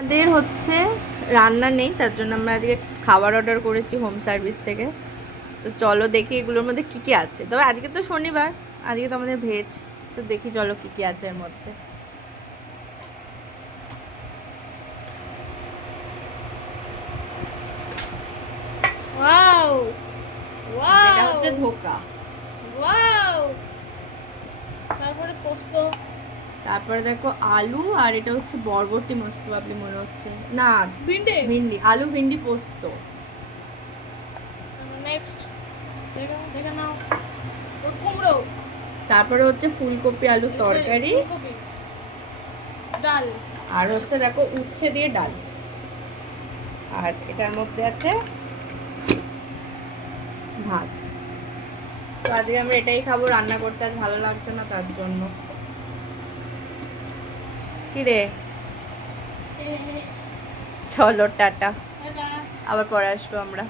আমাদের হচ্ছে রান্না নেই, তার জন্য আমরা আজকে খাবার অর্ডার করেছি হোম সার্ভিস থেকে। তো চলো দেখি এগুলোর মধ্যে কি কি আছে। তবে আজকে তো শনিবার, আজকে তো আমাদের ভেজ। তো দেখি চলো কি কি আছে এর মধ্যে। ওয়াও যেটা ওয়াও হচ্ছে ধোকা, ওয়াও। তারপরে পোস্ত, তারপরে দেখো আলু, আর এটা হচ্ছে বরবটি মোস্ট প্রবাবলি মনে হচ্ছে, না ভিন্ডি। ভিন্ডি, আলু ভিন্ডি পোস্ত। নেক্সট দেখো, দেখে নাও। ওর কুমড়ো, তারপরে হচ্ছে ফুলকপি আলু তরকারি, ফুলকপি, ডাল। আর হচ্ছে দেখো উচ্ছে দিয়ে ডাল, আর এটার মধ্যে আছে ভাত। তো আজকে আমরা এটাই খাবো, রান্না করতে আজ ভালো লাগছে না তার জন্য। কি রে, চলো টাটা, আবার পরে আসবো আমরা।